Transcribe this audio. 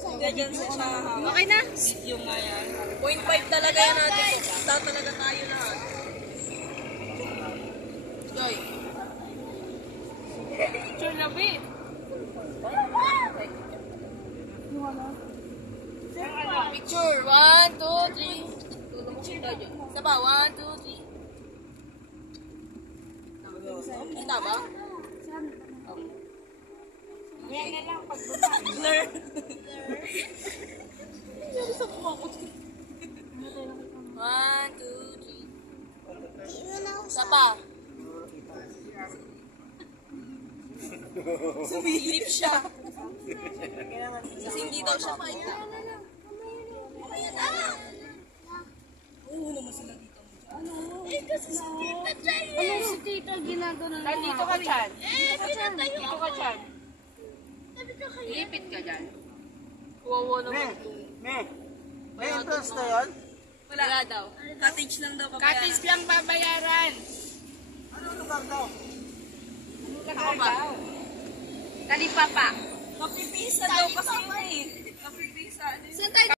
Kaya dyan sa siya. Okay na? Video nga yan. 0.5 talaga yan natin. Daw talaga tayo lahat. Joy. Picture na, babe. Picture. 1, 2, 3. Tulong mo siya dyan. Isa pa. 1, 2, 3. Kita ba? Yan na lang pagbuta. Blur. One, two, three. Isa pa. Sumilip siya. Kasi hindi daw siya paita. Oo naman sila dito. Kasi si Tita Chay. Ano si Tita ginagawa na? Dito ka dyan. Dito ka dyan. Lipit ka dyan. Wawa naman. May entrance na yan? Wala daw. Cottage lang daw babayaran. Cottage lang babayaran. Ano lugar daw? Ako ba? Talipapa. Kapipisa daw kasi yun eh. Kapipisa. Saan tayo?